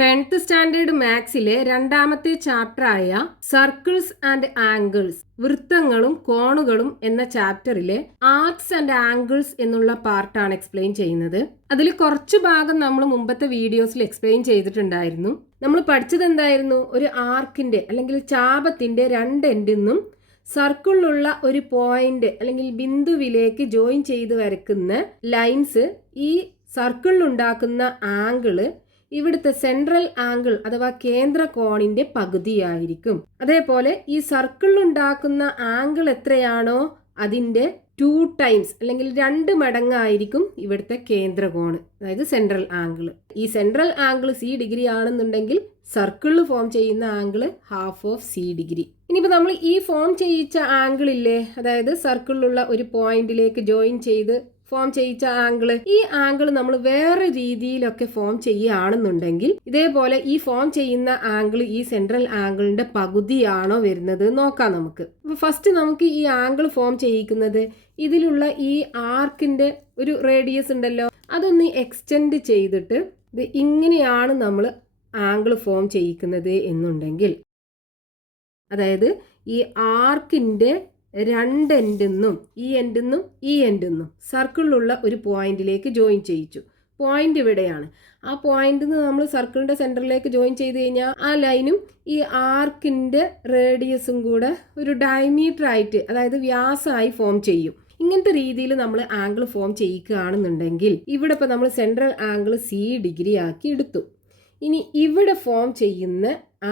10th standard മാത്സിലെ രണ്ടാമത്തെ ചാപ്റ്ററായ circles and angles വൃത്തങ്ങളും കോണുകളും എന്ന ചാപ്റ്ററിലെ arcs and angles എന്നുള്ള പാർട്ടാണ് എക്സ്പ്ലെയിൻ ചെയ്യുന്നത്. അതിൽ കുറച്ച് ഭാഗം നമ്മൾ മുമ്പത്തെ വീഡിയോസിൽ എക്സ്പ്ലെയിൻ ചെയ്തിട്ടുണ്ടായിരുന്നു. നമ്മൾ പഠിച്ചത് എന്തായിരുന്നു? ഒരു ആർക്കിന്റെ അല്ലെങ്കിൽ ചാപത്തിന്റെ രണ്ട് എൻഡിന്നും സർക്കിളിലുള്ള ഒരു പോയിന്റ് അല്ലെങ്കിൽ ബിന്ദുവിലേക്ക് ജോയിൻ ചെയ്ത് വരയ്ക്കുന്ന ലൈൻസ് ഈ സർക്കിളിൽ ഉണ്ടാക്കുന്ന ആംഗിള് ഇവിടുത്തെ സെൻട്രൽ ആംഗിൾ അഥവാ കേന്ദ്ര കോണിന്റെ പകുതിയായിരിക്കും. അതേപോലെ ഈ സർക്കിളിൽ ഉണ്ടാക്കുന്ന ആംഗിൾ എത്രയാണോ അതിന്റെ 2 ടൈംസ് അല്ലെങ്കിൽ 2 മടങ്ങായിരിക്കും ഇവിടുത്തെ കേന്ദ്ര കോണ്, അതായത് സെൻട്രൽ ആംഗിൾ. ഈ സെൻട്രൽ ആംഗിൾ C° ആണെന്നുണ്ടെങ്കിൽ സർക്കിളിൽ ഫോം ചെയ്യുന്ന ആംഗിൾ ഹാഫ് ഓഫ് C°. ഇനിയിപ്പോൾ നമ്മൾ ഈ ഫോം ചെയ്യിച്ച ആംഗിൾ ഇല്ലേ, അതായത് സർക്കിളിലുള്ള ഒരു പോയിന്റിലേക്ക് ജോയിൻ ചെയ്ത് ഫോം ചെയ്യിച്ച ആംഗിൾ, ഈ ആംഗിൾ നമ്മൾ വേറെ രീതിയിലൊക്കെ ഫോം ചെയ്യുകയാണെന്നുണ്ടെങ്കിൽ ഇതേപോലെ ഈ ഫോം ചെയ്യുന്ന ആംഗിൾ ഈ സെൻട്രൽ ആംഗിളിന്റെ പകുതിയാണോ വരുന്നത് നോക്കാം നമുക്ക്. അപ്പോൾ ഫസ്റ്റ് നമുക്ക് ഈ ആംഗിൾ ഫോം ചെയ്യിക്കുന്നത് ഇതിലുള്ള ഈ ആർക്കിന്റെ ഒരു റേഡിയസ് ഉണ്ടല്ലോ, അതൊന്ന് എക്സ്റ്റെൻഡ് ചെയ്തിട്ട് ഇത് ഇങ്ങനെയാണ് നമ്മൾ ആംഗിൾ ഫോം ചെയ്യിക്കുന്നത് എന്നുണ്ടെങ്കിൽ, അതായത് ഈ ആർക്കിന്റെ രണ്ട് എൻഡിന്നും ഈ എൻഡിന്നും സർക്കിളിലുള്ള ഒരു പോയിന്റിലേക്ക് ജോയിൻ ചെയ്യിച്ചു. പോയിന്റ് ഇവിടെയാണ്. ആ പോയിന്റിൽ നിന്ന് നമ്മൾ സർക്കിളിന്റെ സെന്ററിലേക്ക് ജോയിൻ ചെയ്ത് കഴിഞ്ഞാൽ ആ ലൈനും ഈ ആർക്കിന്റെ റേഡിയസും കൂടെ ഒരു ഡയമീറ്റർ ആയിട്ട്, അതായത് വ്യാസമായി ഫോം ചെയ്യും. ഇങ്ങനത്തെ രീതിയിൽ നമ്മൾ ആംഗിൾ ഫോം ചെയ്യിക്കുകയാണെന്നുണ്ടെങ്കിൽ ഇവിടെ ഇപ്പോൾ നമ്മൾ സെൻട്രൽ ആംഗിൾ C° ആക്കി എടുത്തു. ഇനി ഇവിടെ ഫോം ചെയ്യുന്ന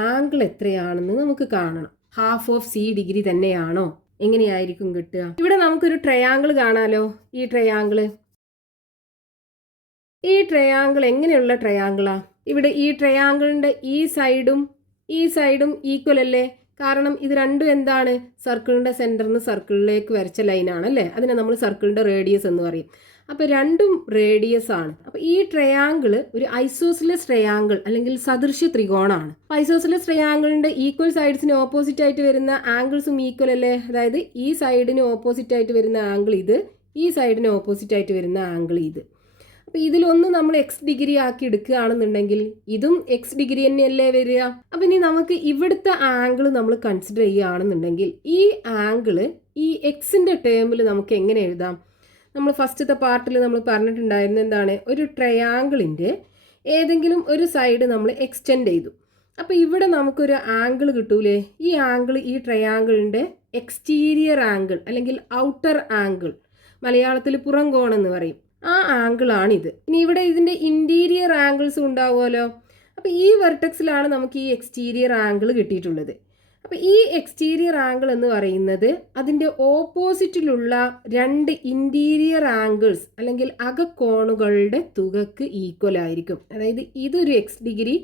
ആംഗിൾ എത്രയാണെന്ന് നമുക്ക് കാണണം. ഹാഫ് ഓഫ് C° തന്നെയാണോ? എങ്ങനെയായിരിക്കും കിട്ടുക? ഇവിടെ നമുക്കൊരു ട്രയാങ്കിൾ കാണാലോ. ഈ ട്രയാങ്കിൾ എങ്ങനെയുള്ള ട്രയാങ്കിളാ? ഇവിടെ ഈ ട്രയാങ്കിളിന്റെ ഈ സൈഡും ഈക്വൽ അല്ലേ? കാരണം ഇത് രണ്ടും എന്താണ്? സർക്കിളിന്റെ സെന്ററിൽ നിന്ന് സർക്കിളിലേക്ക് വരച്ച ലൈനാണ് അല്ലേ? അതിനെ നമ്മൾ സർക്കിളിന്റെ റേഡിയസ് എന്ന് പറയും. അപ്പോൾ രണ്ടും റേഡിയസ് ആണ്. അപ്പോൾ ഈ ട്രയാങ്കിൾ ഒരു ഐസോസിലസ് ട്രയാങ്കിൾ അല്ലെങ്കിൽ സദൃശ്യ ത്രികോണാണ്. ഐസോസിലസ് ട്രയാങ്കിളിന്റെ ഈക്വൽ സൈഡ്സിന് ഓപ്പോസിറ്റ് ആയിട്ട് വരുന്ന ആംഗിൾസും ഈക്വൽ അല്ലേ? അതായത് ഈ സൈഡിന് ഓപ്പോസിറ്റ് ആയിട്ട് വരുന്ന ആംഗിൾ ഇത്, ഈ സൈഡിന് ഓപ്പോസിറ്റ് ആയിട്ട് വരുന്ന ആംഗിൾ ഇത്. അപ്പോൾ ഇതിലൊന്ന് നമ്മൾ X° ആക്കി എടുക്കുകയാണെന്നുണ്ടെങ്കിൽ ഇതും X° തന്നെയല്ലേ വരിക? അപ്പം ഇനി നമുക്ക് ഇവിടുത്തെ ആംഗിൾ നമ്മൾ കൺസിഡർ ചെയ്യുകയാണെന്നുണ്ടെങ്കിൽ ഈ ആംഗിൾ ഈ എക്സിന്റെ ടേമിൽ നമുക്ക് എങ്ങനെ എഴുതാം? നമ്മൾ ഫസ്റ്റത്തെ പാർട്ടിൽ നമ്മൾ പറഞ്ഞിട്ടുണ്ടായിരുന്നത് എന്താണ്? ഒരു ട്രയാങ്കിളിൻ്റെ ഏതെങ്കിലും ഒരു സൈഡ് നമ്മൾ എക്സ്റ്റെൻഡ് ചെയ്തു. അപ്പോൾ ഇവിടെ നമുക്കൊരു ആംഗിൾ കിട്ടൂലേ? ഈ ആംഗിൾ ഈ ട്രയാങ്കിളിൻ്റെ എക്സ്റ്റീരിയർ ആംഗിൾ അല്ലെങ്കിൽ ഔട്ടർ ആംഗിൾ, മലയാളത്തിൽ പുറം കോണെന്ന് പറയും. ആ ആംഗിളാണിത്. ഇനി ഇവിടെ ഇതിൻ്റെ ഇൻറ്റീരിയർ ആംഗിൾസ് ഉണ്ടാവുമല്ലോ. അപ്പോൾ ഈ വെർട്ടെക്സിലാണ് നമുക്ക് ഈ എക്സ്റ്റീരിയർ ആംഗിൾ കിട്ടിയിട്ടുള്ളത്. അപ്പോൾ ഈ എക്സ്റ്റീരിയർ ആംഗിൾ എന്ന് പറയുന്നത് അതിൻ്റെ ഓപ്പോസിറ്റിലുള്ള രണ്ട് ഇൻറ്റീരിയർ ആംഗിൾസ് അല്ലെങ്കിൽ അകക്കോണുകളുടെ തുകക്ക് ഈക്വൽ ആയിരിക്കും. അതായത് ഇതൊരു X°,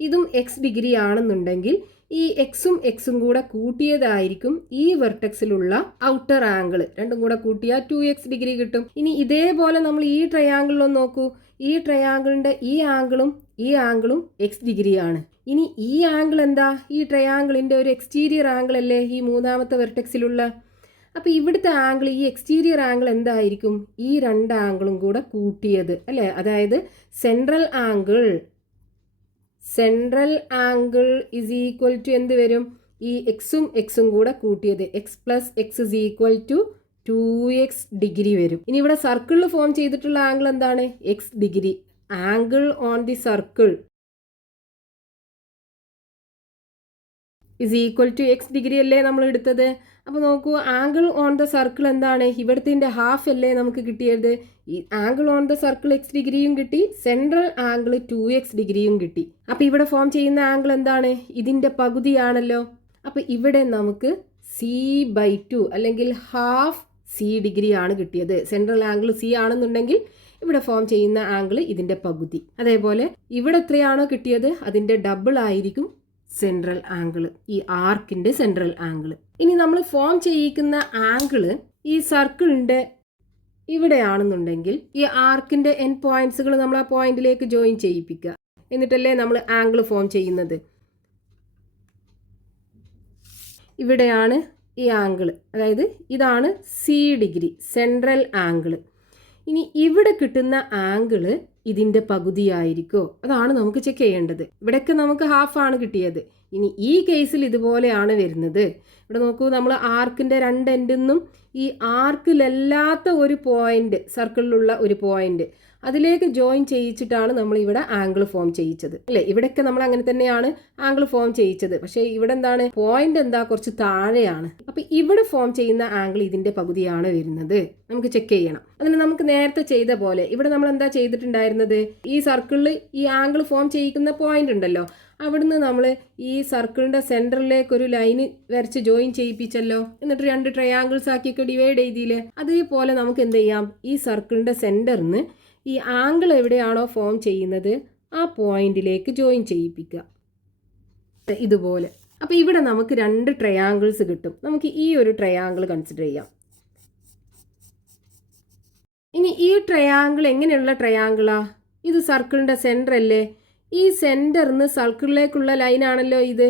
ഇതും X° ആണെന്നുണ്ടെങ്കിൽ ഈ എക്സും കൂടെ കൂട്ടിയതായിരിക്കും ഈ വെർട്ടെക്സിലുള്ള ഔട്ടർ ആംഗിൾ. രണ്ടും കൂടെ കൂട്ടിയാൽ 2X° കിട്ടും. ഇനി ഇതേപോലെ നമ്മൾ ഈ ട്രയാങ്കിളിലൊന്ന് നോക്കൂ. ഈ ട്രയാങ്കിളിൻ്റെ ഈ ആംഗിളും X° ആണ്. ഇനി ഈ ആംഗിൾ എന്താ? ഈ ട്രയാങ്കിളിൻ്റെ ഒരു എക്സ്റ്റീരിയർ ആംഗിൾ അല്ലേ ഈ മൂന്നാമത്തെ വെർട്ടെക്സിലുള്ള? അപ്പോൾ ഇവിടുത്തെ ആംഗിൾ, ഈ എക്സ്റ്റീരിയർ ആംഗിൾ എന്തായിരിക്കും? ഈ രണ്ട് ആംഗിളും കൂടെ കൂട്ടിയത് അല്ലേ? അതായത് central angle is equal to എന്ത് വരും? ഈ എക്സും കൂടെ കൂട്ടിയത് X + X = 2X° വരും. ഇനി ഇവിടെ സർക്കിളിൽ ഫോം ചെയ്തിട്ടുള്ള ആംഗിൾ എന്താണ്? X°. Angle on the circle is equal to X° അല്ലേ നമ്മൾ എടുത്തത്? അപ്പോൾ നോക്കൂ, ആംഗിൾ ഓൺ ദ സർക്കിൾ എന്താണ്? ഇവിടുത്തെ ഹാഫ് അല്ലേ നമുക്ക് കിട്ടിയത്? ഈ ആംഗിൾ ഓൺ ദ സർക്കിൾ X°യും കിട്ടി, സെൻട്രൽ ആംഗിൾ 2X°യും കിട്ടി. അപ്പോൾ ഇവിടെ ഫോം ചെയ്യുന്ന ആംഗിൾ എന്താണ്? ഇതിൻ്റെ പകുതിയാണല്ലോ. അപ്പോൾ ഇവിടെ നമുക്ക് C/2 അല്ലെങ്കിൽ ഹാഫ് C° ആണ് കിട്ടിയത്. സെൻട്രൽ ആംഗിൾ C ആണെന്നുണ്ടെങ്കിൽ ഇവിടെ ഫോം ചെയ്യുന്ന ആംഗിൾ ഇതിൻ്റെ പകുതി. അതേപോലെ ഇവിടെ എത്രയാണോ കിട്ടിയത് അതിൻ്റെ ഡബിൾ ആയിരിക്കും സെൻട്രൽ ആംഗിൾ, ഈ ആർക്കിൻ്റെ സെൻട്രൽ ആംഗിൾ. ഇനി നമ്മൾ ഫോം ചെയ്യിക്കുന്ന ആംഗിൾ ഈ സർക്കിളിൻ്റെ ഇവിടെയാണെന്നുണ്ടെങ്കിൽ ഈ ആർക്കിൻ്റെ എൻ പോയിന്റ്സുകൾ നമ്മൾ ആ പോയിന്റിലേക്ക് ജോയിൻ ചെയ്യിപ്പിക്കുക. എന്നിട്ടല്ലേ നമ്മൾ ആംഗിൾ ഫോം ചെയ്യുന്നത്. ഇവിടെയാണ് ഈ ആംഗിൾ, അതായത് ഇതാണ് C° സെൻട്രൽ ആംഗിൾ. ഇനി ഇവിടെ കിട്ടുന്ന ആംഗിൾ ഇതിൻ്റെ പകുതിയായിരിക്കോ? അതാണ് നമുക്ക് ചെക്ക് ചെയ്യേണ്ടത്. ഇവിടെയൊക്കെ നമുക്ക് ഹാഫ് ആണ് കിട്ടിയത്. ഇനി ഈ കേസിൽ ഇതുപോലെയാണ് വരുന്നത്. ഇവിടെ നോക്കൂ, നമ്മൾ ആർക്കിൻ്റെ രണ്ട് എൻഡിൽ നിന്നും ഈ ആർക്കിലല്ലാത്ത ഒരു പോയിന്റ്, സർക്കിളിലുള്ള ഒരു പോയിന്റ് അതിലേക്ക് ജോയിൻ ചെയ്യിച്ചിട്ടാണ് നമ്മൾ ഇവിടെ ആംഗിൾ ഫോം ചെയ്യിച്ചത് അല്ലേ? ഇവിടെയൊക്കെ നമ്മൾ അങ്ങനെ തന്നെയാണ് ആംഗിൾ ഫോം ചെയ്യിച്ചത്. പക്ഷേ ഇവിടെ എന്താണ്, പോയിന്റ് എന്താ, കുറച്ച് താഴെയാണ്. അപ്പൊ ഇവിടെ ഫോം ചെയ്യുന്ന ആംഗിൾ ഇതിന്റെ പകുതിയാണ് വരുന്നത്. നമുക്ക് ചെക്ക് ചെയ്യണം. അതിന് നമുക്ക് നേരത്തെ ചെയ്ത പോലെ ഇവിടെ നമ്മൾ എന്താ ചെയ്തിട്ടുണ്ടായിരുന്നത്, ഈ സർക്കിളിൽ ഈ ആംഗിൾ ഫോം ചെയ്യിക്കുന്ന പോയിന്റ് ഉണ്ടല്ലോ, അവിടുന്ന് നമ്മൾ ഈ സർക്കിളിന്റെ സെന്ററിലേക്ക് ഒരു ലൈന് വരച്ച് ജോയിൻ ചെയ്യിപ്പിച്ചല്ലോ. എന്നിട്ട് രണ്ട് ട്രയാങ്കിൾസ് ആക്കിയൊക്കെ ഡിവൈഡ് ചെയ്തില്ലേ? അതേപോലെ നമുക്ക് എന്ത് ചെയ്യാം, ഈ സർക്കിളിന്റെ സെന്ററിന്ന് ഈ ആംഗിൾ എവിടെയാണോ ഫോം ചെയ്യുന്നത് ആ പോയിന്റിലേക്ക് ജോയിൻ ചെയ്യിപ്പിക്കുക ഇതുപോലെ. അപ്പോൾ ഇവിടെ നമുക്ക് രണ്ട് ട്രയാങ്കിൾസ് കിട്ടും. നമുക്ക് ഈ ഒരു ട്രയാങ്കിൾ കൺസിഡർ ചെയ്യാം. ഇനി ഈ ട്രയാങ്കിൾ എങ്ങനെയുള്ള ട്രയാങ്കിളാ? ഇത് സർക്കിളിന്റെ സെന്റർ അല്ലേ? ഈ സെന്ററിന്ന് സർക്കിളിലേക്കുള്ള ലൈനാണല്ലോ ഇത്.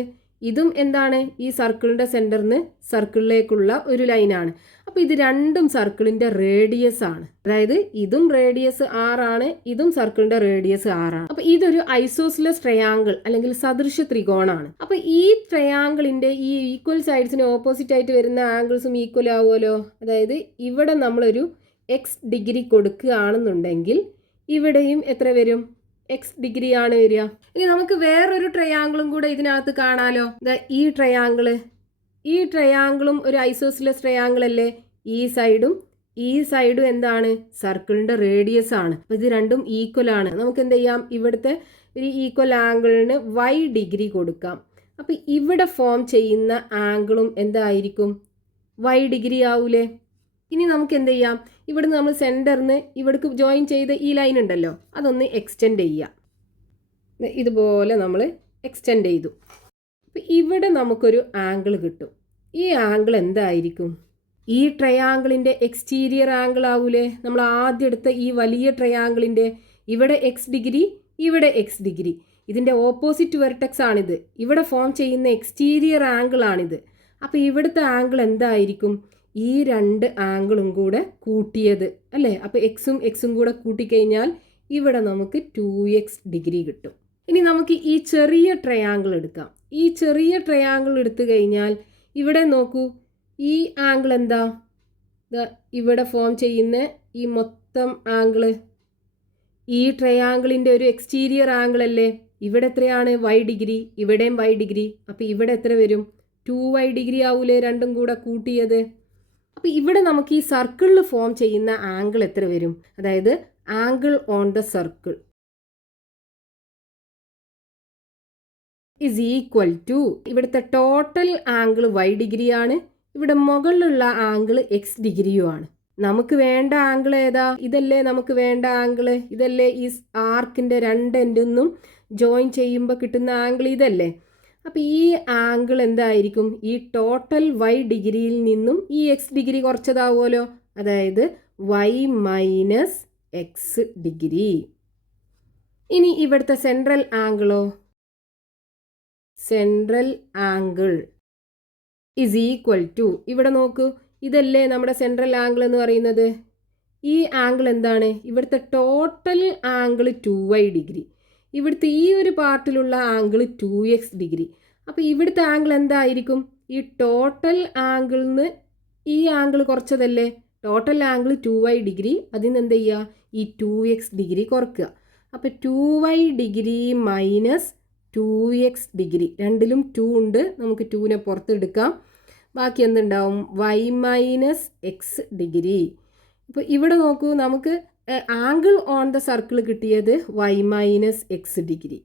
ഇതും എന്താണ്, ഈ സർക്കിളിന്റെ സെന്ററിന്ന് സർക്കിളിലേക്കുള്ള ഒരു ലൈനാണ്. അപ്പോൾ ഇത് രണ്ടും സർക്കിളിന്റെ റേഡിയസ് ആണ്. അതായത് ഇതും റേഡിയസ് 6 ആണ്, ഇതും സർക്കിളിന്റെ റേഡിയസ് 6 ആണ്. അപ്പോൾ ഇതൊരു ഐസോസിലസ് ട്രയാങ്കിൾ അല്ലെങ്കിൽ സദൃശ ത്രികോണാണ്. അപ്പോൾ ഈ ട്രയാങ്കിളിന്റെ ഈ ഈക്വൽ സൈഡ്സിന് ഓപ്പോസിറ്റ് ആയിട്ട് വരുന്ന ആംഗിൾസും ഈക്വൽ ആവുമല്ലോ. അതായത് ഇവിടെ നമ്മളൊരു എക്സ് ഡിഗ്രി കൊടുക്കുകയാണെന്നുണ്ടെങ്കിൽ ഇവിടെയും എത്ര വരും, എക്സ് ഡിഗ്രി ആണ് വരിക. ഇനി നമുക്ക് വേറൊരു ട്രയാങ്കിളും കൂടെ ഇതിനകത്ത് കാണാലോ. ഈ ട്രയാങ്കിളും ഒരു ഐസോസിലസ് ട്രയാങ്കിൾ അല്ലേ? ഈ സൈഡും എന്താണ്, സർക്കിളിന്റെ റേഡിയസ് ആണ്. അപ്പോൾ ഇത് രണ്ടും ഈക്വൽ ആണ്. നമുക്ക് എന്ത് ചെയ്യാം, ഇവിടുത്തെ ഒരു ഈക്വൽ ആംഗിളിന് y ഡിഗ്രി കൊടുക്കാം. അപ്പോൾ ഇവിടെ ഫോം ചെയ്യുന്ന ആംഗിളും എന്തായിരിക്കും, y ഡിഗ്രി ആവൂലേ? ഇനി നമുക്ക് എന്ത് ചെയ്യാം, ഇവിടുന്ന് നമ്മൾ സെൻറ്ററിന് ഇവിടേക്ക് ജോയിൻ ചെയ്ത ഈ ലൈൻ ഉണ്ടല്ലോ, അതൊന്ന് എക്സ്റ്റെൻഡ് ചെയ്യാം. ഇതുപോലെ നമ്മൾ എക്സ്റ്റെൻഡ് ചെയ്തു. അപ്പം ഇവിടെ നമുക്കൊരു ആംഗിൾ കിട്ടും. ഈ ആംഗിൾ എന്തായിരിക്കും, ഈ ട്രയാങ്കിളിൻ്റെ എക്സ്റ്റീരിയർ ആംഗിൾ ആവൂലേ? നമ്മൾ ആദ്യം എടുത്ത ഈ വലിയ ട്രയാങ്കിളിൻ്റെ ഇവിടെ എക്സ് ഡിഗ്രി, ഇവിടെ എക്സ് ഡിഗ്രി, ഇതിൻ്റെ ഓപ്പോസിറ്റ് വെർട്ടെക്സ് ആണിത്. ഇവിടെ ഫോം ചെയ്യുന്ന എക്സ്റ്റീരിയർ ആംഗിൾ ആണിത്. അപ്പോൾ ഇവിടുത്തെ ആംഗിൾ എന്തായിരിക്കും, ഈ രണ്ട് ആംഗിളും കൂടെ കൂട്ടിയത് അല്ലേ? അപ്പോൾ എക്സും കൂടെ കൂട്ടിക്കഴിഞ്ഞാൽ ഇവിടെ നമുക്ക് 2x ഡിഗ്രി കിട്ടും. ഇനി നമുക്ക് ഈ ചെറിയ ട്രയാങ്കിൾ എടുക്കാം. ഈ ചെറിയ ട്രയാങ്കിൾ എടുത്തു കഴിഞ്ഞാൽ ഇവിടെ നോക്കൂ, ഈ ആംഗിൾ എന്താ, ഇവിടെ ഫോം ചെയ്യുന്ന ഈ മൊത്തം ആംഗിള് ഈ ട്രയാങ്കിളിൻ്റെ ഒരു എക്സ്റ്റീരിയർ ആംഗിൾ അല്ലേ? ഇവിടെ എത്രയാണ്, y ഡിഗ്രി, ഇവിടെയും y ഡിഗ്രി. അപ്പോൾ ഇവിടെ എത്ര വരും, 2y ഡിഗ്രി ആവൂലേ രണ്ടും കൂടെ കൂട്ടിയത്? അപ്പോൾ ഇവിടെ നമുക്ക് ഈ സർക്കിളിൽ ഫോം ചെയ്യുന്ന ആംഗിൾ എത്ര വരും, അതായത് angle on the circle is equal to, ഇവിടുത്തെ ടോട്ടൽ ആംഗിൾ y ഡിഗ്രിയാണ്, ഇവിടെ മുകളിലുള്ള ആംഗിൾ എക്സ് ഡിഗ്രിയുമാണ്. നമുക്ക് വേണ്ട ആംഗിൾ ഏതാ, ഇതല്ലേ നമുക്ക് വേണ്ട ആംഗിൾ, ഇതല്ലേ ഈ ആർക്കിൻ്റെ രണ്ട് എൻഡിൽ നിന്നും ജോയിൻ ചെയ്യുമ്പോൾ കിട്ടുന്ന ആംഗിൾ ഇതല്ലേ? അപ്പോൾ ഈ ആംഗിൾ എന്തായിരിക്കും, ഈ ടോട്ടൽ y ഡിഗ്രിയിൽ നിന്നും ഈ എക്സ് ഡിഗ്രി കുറച്ചതാവുമല്ലോ, അതായത് y മൈനസ് എക്സ് ഡിഗ്രി. ഇനി ഇവിടുത്തെ സെൻട്രൽ ആംഗിളോ, central angle is equal to, ഇവിടെ നോക്കൂ, ഇതല്ലേ നമ്മുടെ സെൻട്രൽ ആംഗിൾ എന്ന് പറയുന്നത്. ഈ ആംഗിൾ എന്താണ്, ഇവിടുത്തെ ടോട്ടൽ ആംഗിൾ 2y ഡിഗ്രി, ഇവിടുത്തെ ഈ ഒരു പാർട്ടിലുള്ള ആംഗിൾ 2x ഡിഗ്രി. അപ്പോൾ ഇവിടുത്തെ ആംഗിൾ എന്തായിരിക്കും, ഈ ടോട്ടൽ ആംഗിളിൽ നിന്ന് ഈ ആംഗിൾ കുറച്ചതല്ലേ, ടോട്ടൽ ആംഗിൾ 2y ഡിഗ്രി, അതിൽ നിന്ന് എന്ത് ചെയ്യുക, ഈ 2x ഡിഗ്രി കുറക്കുക. അപ്പോൾ 2y degree minus 2x degree, രണ്ടിലും 2 ഉണ്ട്, നമുക്ക് 2നെ പുറത്തെടുക്കാം. ബാക്കി എന്തുണ്ടാവും, y മൈനസ് എക്സ് ഡിഗ്രി. ഇപ്പോൾ ഇവിടെ നോക്കൂ, നമുക്ക് ആംഗിൾ ഓൺ ദ സർക്കിൾ കിട്ടിയത് y മൈനസ് എക്സ് ഡിഗ്രി.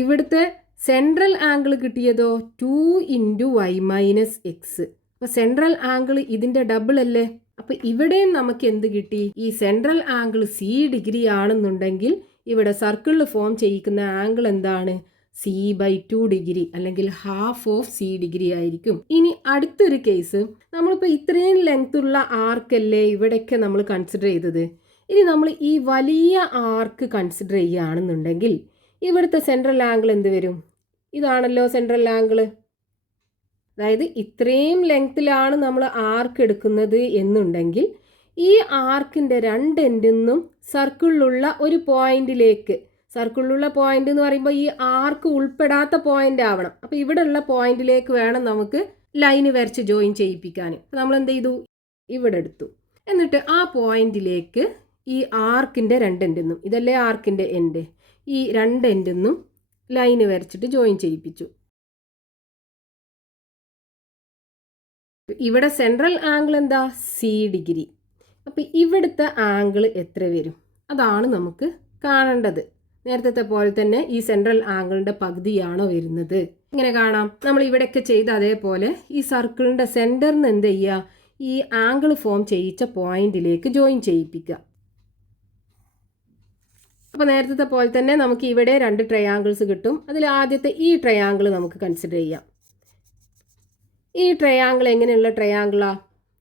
ഇവിടുത്തെ സെൻട്രൽ ആംഗിൾ കിട്ടിയതോ 2 ഇൻറ്റു y മൈനസ് എക്സ്. അപ്പോൾ സെൻട്രൽ ആംഗിൾ ഇതിൻ്റെ ഡബിൾ അല്ലേ? അപ്പോൾ ഇവിടെയും നമുക്ക് എന്ത് കിട്ടി, ഈ സെൻട്രൽ ആംഗിൾ സി ഡിഗ്രി ആണെന്നുണ്ടെങ്കിൽ ഇവിടെ സർക്കിളിൽ ഫോം ചെയ്യിക്കുന്ന ആംഗിൾ എന്താണ്, c/2 ഡിഗ്രി അല്ലെങ്കിൽ ഹാഫ് ഓഫ് c ഡിഗ്രി ആയിരിക്കും. ഇനി അടുത്തൊരു കേസ്, നമ്മളിപ്പോൾ ഇത്രയും ലെങ്ത് ഉള്ള ആർക്കല്ലേ ഇവിടെയൊക്കെ നമ്മൾ കൺസിഡർ ചെയ്തത്. ഇനി നമ്മൾ ഈ വലിയ ആർക്ക് കൺസിഡർ ചെയ്യുകയാണെന്നുണ്ടെങ്കിൽ ഇവിടുത്തെ സെൻട്രൽ ആംഗിൾ എന്ത് വരും, ഇതാണല്ലോ സെൻട്രൽ ആംഗിൾ. അതായത് ഇത്രയും ലെങ്ത്തിലാണ് നമ്മൾ ആർക്ക് എടുക്കുന്നത് എന്നുണ്ടെങ്കിൽ ഈ ആർക്കിൻ്റെ രണ്ട് എൻഡിൽ നിന്നും സർക്കിളിലുള്ള ഒരു പോയിന്റിലേക്ക്, സർക്കിളിലുള്ള പോയിന്റ് എന്ന് പറയുമ്പോൾ ഈ ആർക്ക് ഉൾപ്പെടാത്ത പോയിന്റ് ആവണം. അപ്പോൾ ഇവിടെയുള്ള പോയിന്റിലേക്ക് വേണം നമുക്ക് ലൈന് വരച്ച് ജോയിൻ ചെയ്യിപ്പിക്കാൻ. നമ്മൾ എന്ത് ചെയ്തു, ഇവിടെ എടുത്തു. എന്നിട്ട് ആ പോയിന്റിലേക്ക് ഈ ആർക്കിൻ്റെ രണ്ട് എൻഡിൽ നിന്നും, ഇതല്ലേ ആർക്കിൻ്റെ എൻഡ്, ഈ രണ്ട് എൻഡിൽ നിന്നും ലൈന് വരച്ചിട്ട് ജോയിൻ ചെയ്യിപ്പിച്ചു. ഇവിടെ സെൻട്രൽ ആംഗിൾ എന്താ, സി ഡിഗ്രി. അപ്പം ഇവിടുത്തെ ആംഗിൾ എത്ര വരും, അതാണ് നമുക്ക് കാണേണ്ടത്. നേരത്തെ പോലെ തന്നെ ഈ സെൻട്രൽ ആംഗിളിൻ്റെ പകുതിയാണോ വരുന്നത്, ഇങ്ങനെ കാണാം. നമ്മൾ ഇവിടെയൊക്കെ ചെയ്ത അതേപോലെ ഈ സർക്കിളിൻ്റെ സെൻറ്ററിൽ നിന്ന് എന്ത് ചെയ്യുക, ഈ ആംഗിൾ ഫോം ചെയ്യിച്ച പോയിന്റിലേക്ക് ജോയിൻ ചെയ്യിപ്പിക്കുക. അപ്പോൾ നേരത്തെ പോലെ തന്നെ നമുക്ക് ഇവിടെ രണ്ട് ട്രയാങ്കിൾസ് കിട്ടും. അതിൽ ആദ്യത്തെ ഈ ട്രയാങ്കിൾ നമുക്ക് കൺസിഡർ ചെയ്യാം. ഈ ട്രയാങ്കിൾ എങ്ങനെയുള്ള ട്രയാങ്കിളാ,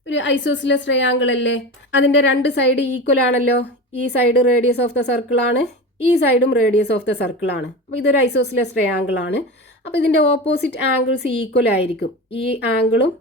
ഒരു ഐസോസിലസ് ട്രയാങ്കിൾ അല്ലേ. അതിൻ്റെ രണ്ട് സൈഡ് ഈക്വൽ ആണല്ലോ. ഈ side radius of the circle ആണ്, ഈ സൈഡും റേഡിയസ് ഓഫ് ദ സർക്കിൾ ആണ്. അപ്പോൾ ഇതൊരു ഐസോസിലസ് ട്രയാങ്കിൾ ആണ്. അപ്പോൾ ഇതിൻ്റെ ഓപ്പോസിറ്റ് ആംഗിൾസ് ഈക്വൽ ആയിരിക്കും. ഈ ആംഗിളും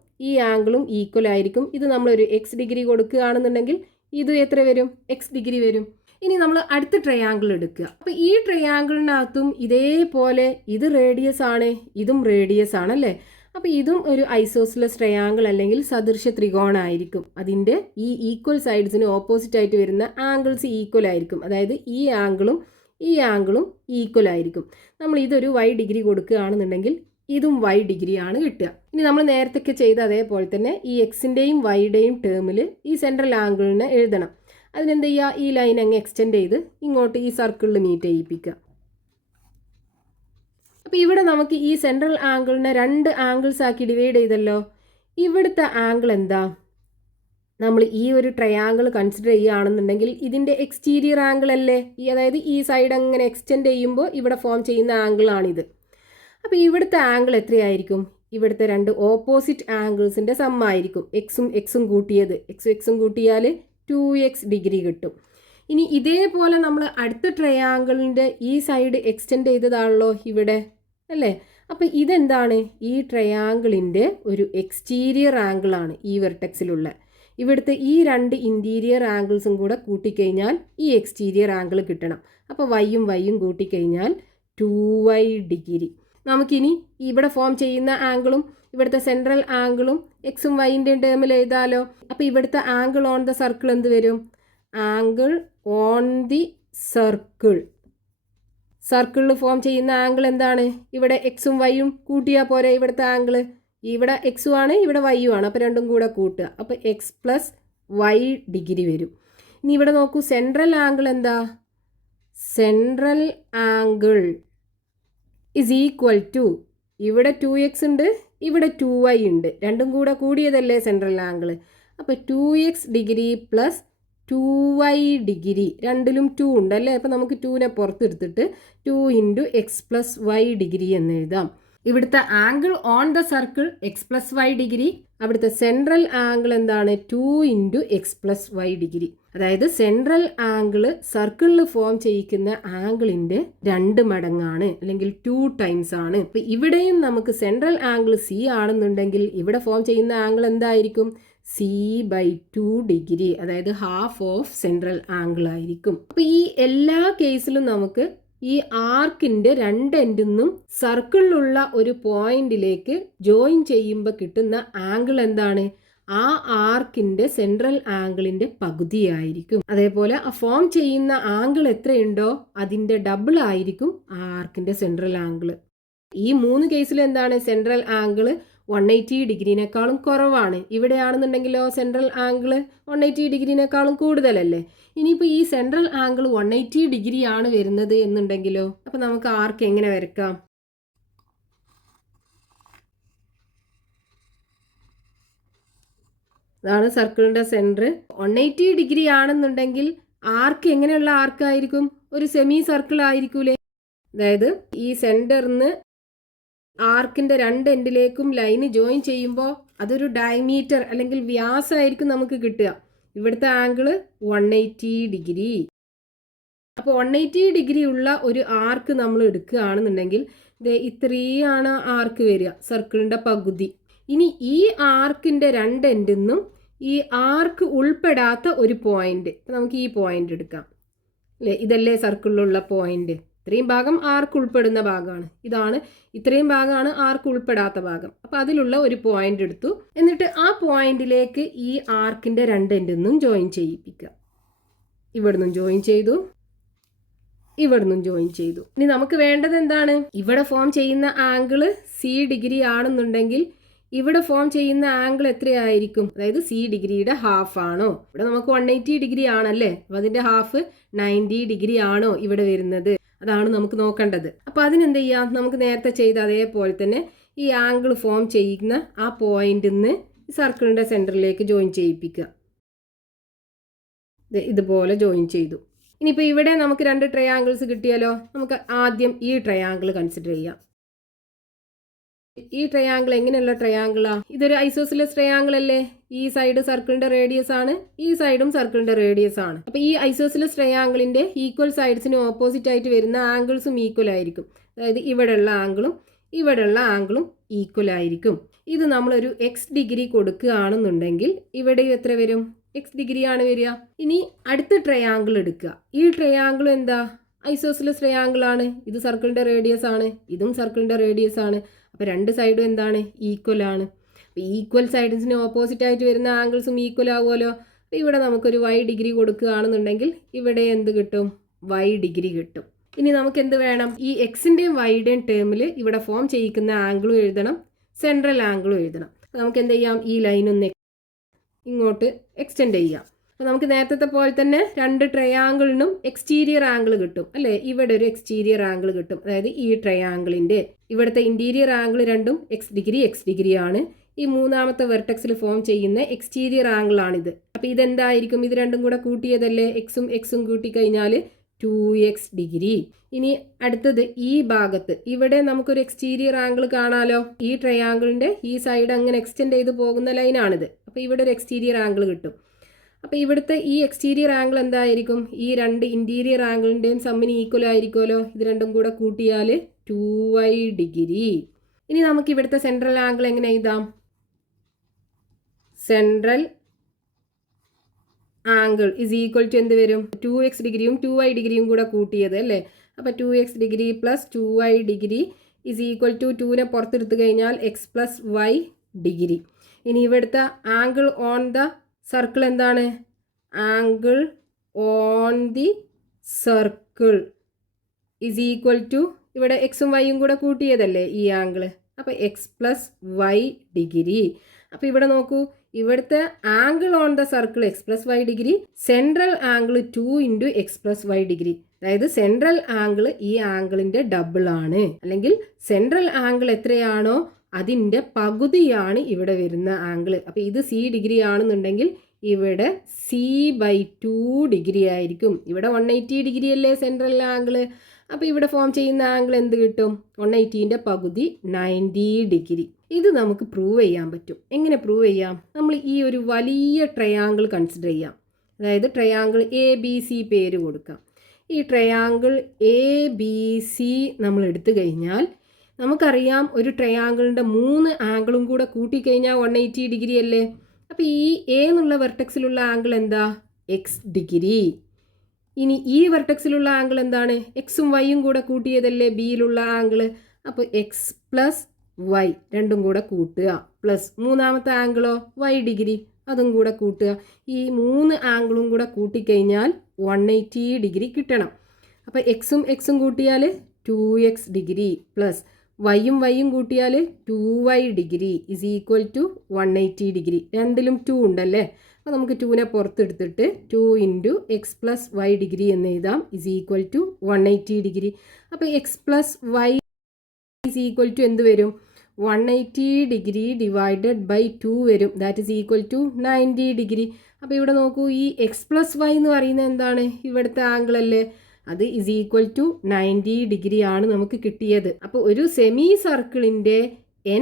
ഈക്വൽ ആയിരിക്കും. ഇത് നമ്മളൊരു എക്സ് ഡിഗ്രി കൊടുക്കുകയാണെന്നുണ്ടെങ്കിൽ ഇത് എത്ര വരും, എക്സ് ഡിഗ്രി വരും. ഇനി നമ്മൾ അടുത്ത ട്രയാങ്കിൾ എടുക്കുക. അപ്പോൾ ഈ ട്രയാങ്കിളിനകത്തും ഇതേപോലെ ഇത് റേഡിയസ് ആണ്, ഇതും റേഡിയസ് ആണല്ലേ. അപ്പോൾ ഇതും ഒരു ഐസോസിലസ് ട്രയാങ്കിൾ അല്ലെങ്കിൽ സദൃശ ത്രികോണമായിരിക്കും. അതിൻ്റെ ഈ ഈക്വൽ സൈഡ്സിന് ഓപ്പോസിറ്റ് ആയിട്ട് വരുന്ന ആംഗിൾസ് ഈക്വൽ ആയിരിക്കും. അതായത് ഈ ആംഗിളും ഈക്വൽ ആയിരിക്കും. നമ്മൾ ഇതൊരു വൈ ഡിഗ്രി കൊടുക്കുകയാണെന്നുണ്ടെങ്കിൽ ഇതും വൈ ഡിഗ്രി ആണ് കിട്ടുക. ഇനി നമ്മൾ നേരത്തെ ചെയ്ത അതേപോലെ തന്നെ ഈ എക്സിൻ്റെയും വൈയുടെയും ടേമിൽ ഈ സെൻട്രൽ ആംഗിളിനെ എഴുതണം. അതിനെന്ത് ചെയ്യുക, ഈ ലൈൻ അങ്ങ് എക്സ്റ്റെൻഡ് ചെയ്ത് ഇങ്ങോട്ട് ഈ സർക്കിളിൽ മീറ്റ് ചെയ്യിപ്പിക്കുക. അപ്പോൾ ഇവിടെ നമുക്ക് ഈ സെൻട്രൽ ആംഗിളിനെ രണ്ട് ആംഗിൾസ് ആക്കി ഡിവൈഡ് ചെയ്തല്ലോ. ഇവിടുത്തെ ആംഗിൾ എന്താ, നമ്മൾ ഈ ഒരു ട്രയാങ്കിൾ കൺസിഡർ ചെയ്യുകയാണെന്നുണ്ടെങ്കിൽ ഇതിൻ്റെ എക്സ്റ്റീരിയർ ആംഗിൾ അല്ലേ, അതായത് ഈ സൈഡ് അങ്ങനെ എക്സ്റ്റെൻഡ് ചെയ്യുമ്പോൾ ഇവിടെ ഫോം ചെയ്യുന്ന ആംഗിളാണിത്. അപ്പോൾ ഇവിടുത്തെ ആംഗിൾ എത്രയായിരിക്കും, ഇവിടുത്തെ രണ്ട് ഓപ്പോസിറ്റ് ആംഗിൾസിൻ്റെ സമ്മായിരിക്കും. എക്സും കൂട്ടിയത്, എക്സും കൂട്ടിയാൽ 2x ഡിഗ്രി കിട്ടും. ഇനി ഇതേപോലെ നമ്മൾ അടുത്ത ട്രയാങ്കിളിൻ്റെ ഈ സൈഡ് എക്സ്റ്റെൻഡ് ചെയ്തതാണല്ലോ ഇവിടെ അല്ലേ. അപ്പോൾ ഇതെന്താണ്, ഈ ട്രയാങ്കിളിൻ്റെ ഒരു എക്സ്റ്റീരിയർ ആംഗിളാണ് ഈ വെർട്ടെക്സിലുള്ള. ഇവിടുത്തെ ഈ രണ്ട് ഇൻറ്റീരിയർ ആംഗിൾസും കൂടെ കൂട്ടിക്കഴിഞ്ഞാൽ ഈ എക്സ്റ്റീരിയർ ആംഗിൾ കിട്ടണം. അപ്പോൾ വൈയും കൂട്ടിക്കഴിഞ്ഞാൽ 2y ഡിഗ്രി. നമുക്കിനി ഇവിടെ ഫോം ചെയ്യുന്ന ആംഗിളും ഇവിടുത്തെ സെൻട്രൽ ആംഗിളും എക്സും വൈൻ്റെയും ടേമിൽ എഴുതാലോ. അപ്പോൾ ഇവിടുത്തെ ആംഗിൾ ഓൺ ദ സർക്കിൾ എന്ത് വരും, ആംഗിൾ ഓൺ ദി സർക്കിളിൽ ഫോം ചെയ്യുന്ന ആംഗിൾ എന്താണ്, ഇവിടെ എക്സും വൈയും കൂട്ടിയാൽ പോരെ. ഇവിടുത്തെ ആംഗിൾ ഇവിടെ എക്സും ആണ്, ഇവിടെ വൈയും ആണ്. അപ്പോൾ രണ്ടും കൂടെ കൂട്ടുക. അപ്പോൾ എക്സ് പ്ലസ് വൈ ഡിഗ്രി വരും. ഇനി ഇവിടെ നോക്കൂ, സെൻട്രൽ ആംഗിൾ എന്താ, central angle is equal to, ഇവിടെ 2x ഉണ്ട്, ഇവിടെ 2y ഉണ്ട്. രണ്ടും കൂടെ കൂടിയതല്ലേ സെൻട്രൽ ആംഗിൾ. അപ്പോൾ 2x degree plus 2y degree, രണ്ടിലും 2 ഉണ്ടല്ലേ. അപ്പോൾ നമുക്ക് 2നെ പുറത്തെടുത്തിട്ട് 2 × x പ്ലസ് വൈ ഡിഗ്രി എന്ന് എഴുതാം. ഇവിടുത്തെ angle on the circle X plus Y degree, അവിടുത്തെ സെൻട്രൽ ആംഗിൾ എന്താണ്, 2 × x പ്ലസ് വൈ ഡിഗ്രി. അതായത് സെൻട്രൽ ആംഗിൾ സർക്കിളിൽ ഫോം ചെയ്യിക്കുന്ന ആംഗിളിൻ്റെ 2 മടങ്ങാണ്, അല്ലെങ്കിൽ 2 ടൈംസ് ആണ്. അപ്പോൾ ഇവിടെയും നമുക്ക് സെൻട്രൽ ആംഗിൾ സി ആണെന്നുണ്ടെങ്കിൽ ഇവിടെ ഫോം ചെയ്യുന്ന ആംഗിൾ എന്തായിരിക്കും, c/2 ഡിഗ്രി, അതായത് ഹാഫ് ഓഫ് സെൻട്രൽ ആംഗിൾ ആയിരിക്കും. അപ്പോൾ ഈ എല്ലാ കേസിലും നമുക്ക് ഈ ആർക്കിൻ്റെ രണ്ട് എൻഡിൽ നിന്നും സർക്കിളിലുള്ള ഒരു പോയിന്റിലേക്ക് ജോയിൻ ചെയ്യുമ്പോൾ കിട്ടുന്ന ആംഗിൾ എന്താണ്, ആ ആർക്കിൻ്റെ സെൻട്രൽ ആംഗിളിൻ്റെ പകുതിയായിരിക്കും. അതേപോലെ ആ ഫോം ചെയ്യുന്ന ആംഗിൾ എത്രയുണ്ടോ അതിൻ്റെ ഡബിൾ ആയിരിക്കും ആ ആർക്കിൻ്റെ സെൻട്രൽ ആംഗിൾ. ഈ 3 കേസിൽ എന്താണ്, സെൻട്രൽ ആംഗിൾ 180 ഡിഗ്രിനേക്കാളും കുറവാണ്. ഇവിടെയാണെന്നുണ്ടെങ്കിലോ സെൻട്രൽ ആംഗിൾ 180 ഡിഗ്രിനേക്കാളും കൂടുതലല്ലേ. ഇനിയിപ്പോൾ ഈ സെൻട്രൽ ആംഗിൾ 180 ഡിഗ്രി ആണ് വരുന്നത് എന്നുണ്ടെങ്കിലോ, അപ്പോൾ നമുക്ക് ആർക്ക് എങ്ങനെ വരക്കാം, അതാണ് സർക്കിളിൻ്റെ സെൻറ്റർ. 180 ഡിഗ്രി ആണെന്നുണ്ടെങ്കിൽ ആർക്ക് എങ്ങനെയുള്ള ആർക്കായിരിക്കും, ഒരു സെമി സർക്കിൾ ആയിരിക്കൂലേ. അതായത് ഈ സെൻറ്ററിന്ന് ആർക്കിൻ്റെ രണ്ട് എൻഡിലേക്കും ലൈന് ജോയിൻ ചെയ്യുമ്പോൾ അതൊരു ഡയമീറ്റർ അല്ലെങ്കിൽ വ്യാസമായിരിക്കും നമുക്ക് കിട്ടുക. ഇവിടുത്തെ ആംഗിൾ 180 ഡിഗ്രി. അപ്പോൾ 180 ഡിഗ്രി ഉള്ള ഒരു ആർക്ക് നമ്മൾ എടുക്കുകയാണെന്നുണ്ടെങ്കിൽ ഇത്രയാണ് ആർക്ക് വരിക, സർക്കിളിൻ്റെ പകുതി. ഇനി ഈ ആർക്കിൻ്റെ രണ്ട് എൻഡിൽ നിന്നും ഈ ആർക്ക് ഉൾപ്പെടാത്ത ഒരു പോയിന്റ്. നമുക്ക് ഈ പോയിന്റ് എടുക്കാം അല്ലേ, ഇതല്ലേ സർക്കിളിലുള്ള പോയിന്റ്. ഇത്രയും ഭാഗം ആർക്ക് ഉൾപ്പെടുന്ന ഭാഗമാണ്, ഇതാണ് ഇത്രയും ഭാഗമാണ് ആർക്ക് ഉൾപ്പെടാത്ത ഭാഗം. അപ്പം അതിലുള്ള ഒരു പോയിന്റ് എടുത്തു. എന്നിട്ട് ആ പോയിന്റിലേക്ക് ഈ ആർക്കിൻ്റെ രണ്ട് എൻഡിൽ നിന്നും ജോയിൻ ചെയ്യിപ്പിക്കുക. ഇവിടുന്നും ജോയിൻ ചെയ്തു, ഇവിടുന്നും ജോയിൻ ചെയ്തു. ഇനി നമുക്ക് വേണ്ടത് എന്താണ്? ഇവിടെ ഫോം ചെയ്യുന്ന ആംഗിള് C° ആണെന്നുണ്ടെങ്കിൽ ഇവിടെ ഫോം ചെയ്യുന്ന ആംഗിൾ എത്രയായിരിക്കും? അതായത് C° ഹാഫ് ആണോ? ഇവിടെ നമുക്ക് 180° ആണല്ലേ, അപ്പോൾ അതിൻ്റെ ഹാഫ് 90° ആണോ ഇവിടെ വരുന്നത്? അതാണ് നമുക്ക് നോക്കേണ്ടത്. അപ്പോൾ അതിനെന്ത് ചെയ്യാം? നമുക്ക് നേരത്തെ ചെയ്ത അതേപോലെ തന്നെ ഈ ആംഗിൾ ഫോം ചെയ്യുന്ന ആ പോയിന്റിൽ നിന്ന് സർക്കിളിൻ്റെ സെൻറ്ററിലേക്ക് ജോയിൻ ചെയ്യിപ്പിക്കുക. ഇതുപോലെ ജോയിൻ ചെയ്തു. ഇനിയിപ്പോൾ ഇവിടെ നമുക്ക് രണ്ട് ട്രയാങ്കിൾസ് കിട്ടിയാലോ? നമുക്ക് ആദ്യം ഈ ട്രയാങ്കിൾ കൺസിഡർ ചെയ്യാം. ഈ ട്രയാങ്കിൾ എങ്ങനെയുള്ള ട്രയാങ്കിളാ? ഇതൊരു ഐസോസിലസ് ട്രയാങ്കിൾ അല്ലേ? ഈ സൈഡ് സർക്കിളിന്റെ റേഡിയസ് ആണ്, ഈ സൈഡും സർക്കിളിന്റെ റേഡിയസ് ആണ്. അപ്പൊ ഈ ഐസോസിലസ് ട്രയാങ്കിളിന്റെ ഈക്വൽ സൈഡ്സിന് ഓപ്പോസിറ്റ് ആയിട്ട് വരുന്ന ആംഗിൾസും ഈക്വൽ ആയിരിക്കും. അതായത് ഇവിടെയുള്ള ആംഗിളും ഈക്വൽ ആയിരിക്കും. ഇത് നമ്മളൊരു x° കൊടുക്കുകയാണെന്നുണ്ടെങ്കിൽ ഇവിടെ എത്ര വരും? x° ആണ് വരിക. ഇനി അടുത്ത ട്രയാങ്കിൾ എടുക്കുക. ഈ ട്രയാങ്കിൾ എന്താ? ഐസോസിലസ് ട്രയാങ്കിൾ ആണ്. ഇത് സർക്കിളിന്റെ റേഡിയസ് ആണ്, ഇതും സർക്കിളിന്റെ റേഡിയസ് ആണ്. അപ്പോൾ രണ്ട് സൈഡും എന്താണ്? ഈക്വൽ ആണ്. അപ്പോൾ ഈക്വൽ സൈഡ്സിന് ഓപ്പോസിറ്റ് ആയിട്ട് വരുന്ന ആംഗിൾസും ഈക്വൽ ആവുമല്ലോ. അപ്പോൾ ഇവിടെ നമുക്കൊരു y° കൊടുക്കുകയാണെന്നുണ്ടെങ്കിൽ ഇവിടെ എന്ത് കിട്ടും? y° കിട്ടും. ഇനി നമുക്ക് എന്ത് വേണം? ഈ എക്സിൻ്റെയും വൈയുടെയും ടേമിൽ ഇവിടെ ഫോം ചെയ്യിക്കുന്ന ആംഗിളും എഴുതണം, സെൻട്രൽ ആംഗിളും എഴുതണം. അപ്പോൾ നമുക്ക് എന്ത് ചെയ്യാം? ഈ ലൈനൊന്ന് ഇങ്ങോട്ട് എക്സ്റ്റെൻഡ് ചെയ്യാം. അപ്പോൾ നമുക്ക് നേരത്തെ പോലെ തന്നെ രണ്ട് ട്രയാങ്കിളിനും എക്സ്റ്റീരിയർ ആംഗിൾ കിട്ടും അല്ലേ? ഇവിടെ ഒരു എക്സ്റ്റീരിയർ ആംഗിൾ കിട്ടും. അതായത് ഈ ട്രയാങ്കിളിൻ്റെ ഇവിടുത്തെ ഇൻറ്റീരിയർ ആംഗിൾ രണ്ടും x° ആണ്. ഈ മൂന്നാമത്തെ വെർട്ടെക്സിൽ ഫോം ചെയ്യുന്ന എക്സ്റ്റീരിയർ ആംഗിൾ ആണിത്. അപ്പോൾ ഇതെന്തായിരിക്കും? ഇത് രണ്ടും കൂടെ കൂട്ടിയതല്ലേ? എക്സും കൂട്ടിക്കഴിഞ്ഞാൽ 2x°. ഇനി അടുത്തത് ഈ ഭാഗത്ത് ഇവിടെ നമുക്കൊരു എക്സ്റ്റീരിയർ ആംഗിൾ കാണാലോ. ഈ ട്രയാങ്കിളിൻ്റെ ഈ സൈഡ് അങ്ങനെ എക്സ്റ്റെൻഡ് ചെയ്ത് പോകുന്ന ലൈനാണിത്. അപ്പോൾ ഇവിടെ ഒരു എക്സ്റ്റീരിയർ ആംഗിൾ കിട്ടും. അപ്പോൾ ഇവിടുത്തെ ഈ എക്സ്റ്റീരിയർ ആംഗിൾ എന്തായിരിക്കും? ഈ രണ്ട് ഇൻറ്റീരിയർ ആംഗിളിൻ്റെയും സമ്മിന് ഈക്വൽ ആയിരിക്കുമല്ലോ. ഇത് രണ്ടും കൂടെ കൂട്ടിയാൽ 2y°. ഇനി നമുക്ക് ഇവിടുത്തെ സെൻട്രൽ ആംഗിൾ എങ്ങനെ എഴുതാം? Central angle is equal to എന്ത് വരും? 2x°യും 2y°യും കൂടെ കൂട്ടിയത് അല്ലേ? അപ്പോൾ 2x° plus 2y° is equal to 2നെ പുറത്തെടുത്ത് കഴിഞ്ഞാൽ x പ്ലസ് y°. ഇനി ഇവിടുത്തെ ആംഗിൾ ഓൺ ദ സർക്കിൾ എന്താണ്? Angle on the circle is equal to ഇവിടെ എക്സും വൈയും കൂടെ കൂട്ടിയതല്ലേ ഈ ആംഗിൾ. അപ്പോൾ x പ്ലസ് y°. അപ്പോൾ ഇവിടെ നോക്കൂ, ഇവിടുത്തെ angle on the circle x plus y°, central angle 2 × x plus y°. അതായത് സെൻട്രൽ ആംഗിൾ ഈ ആംഗിളിൻ്റെ ഡബിൾ ആണ്, അല്ലെങ്കിൽ സെൻട്രൽ ആംഗിൾ എത്രയാണോ അതിൻ്റെ പകുതിയാണ് ഇവിടെ വരുന്ന ആംഗിൾ. അപ്പോൾ ഇത് C° ആണെന്നുണ്ടെങ്കിൽ ഇവിടെ C/2° ആയിരിക്കും. ഇവിടെ 180° അല്ലേ സെൻട്രൽ ആംഗിൾ. അപ്പോൾ ഇവിടെ ഫോം ചെയ്യുന്ന ആംഗിൾ എന്ത് കിട്ടും? 180ൻ്റെ പകുതി 90°. ഇത് നമുക്ക് പ്രൂവ് ചെയ്യാൻ പറ്റും. എങ്ങനെ പ്രൂവ് ചെയ്യാം? നമ്മൾ ഈ ഒരു വലിയ ട്രയാങ്കിൾ കൺസിഡർ ചെയ്യാം. അതായത് ട്രയാങ്കിൾ ABC പേര് കൊടുക്കാം. ഈ ട്രയാങ്കിൾ ABC നമ്മൾ എടുത്തു കഴിഞ്ഞാൽ നമുക്കറിയാം ഒരു ട്രയാങ്കിളിൻ്റെ 3 ആംഗിളും കൂടെ കൂട്ടിക്കഴിഞ്ഞാൽ 180° അല്ലേ? അപ്പോൾ ഈ A എന്നുള്ള വെർട്ടെക്സിലുള്ള ആംഗിൾ എന്താ? x°. ഇനി ഈ വെർട്ടെക്സിലുള്ള ആംഗിൾ എന്താണ്? എക്സും വൈയും കൂടെ കൂട്ടിയതല്ലേ ബിയിലുള്ള ആംഗിൾ. അപ്പോൾ x പ്ലസ് y രണ്ടും കൂടെ കൂട്ടുക, പ്ലസ് മൂന്നാമത്തെ ആംഗിളോ y°, അതും കൂടെ കൂട്ടുക. ഈ 3 ആംഗിളും കൂടെ കൂട്ടിക്കഴിഞ്ഞാൽ 180° കിട്ടണം. അപ്പോൾ എക്സും കൂട്ടിയാൽ 2x° പ്ലസ് വൈയും കൂട്ടിയാൽ 2y° ഇസ് ഈക്വൽ ടു 180°. രണ്ടിലും 2 ഉണ്ടല്ലേ? അപ്പോൾ നമുക്ക് 2നെ പുറത്തെടുത്തിട്ട് 2 × x പ്ലസ് y° എന്ന് എഴുതാം ഇസ് ഈക്വൽ ടു 180°. അപ്പോൾ x plus y is equal to എന്ത് വരും? 180° ഡിവൈഡഡ് ബൈ 2 വരും. That is equal to 90°. അപ്പോൾ ഇവിടെ നോക്കൂ, ഈ x പ്ലസ് y എന്ന് പറയുന്നത് എന്താണ്? ഇവിടുത്തെ ആംഗിൾ അല്ലേ? അത് ഇസ് ഈക്വൽ ടു 90° ആണ് നമുക്ക് കിട്ടിയത്. അപ്പോൾ ഒരു സെമി സർക്കിളിൻ്റെ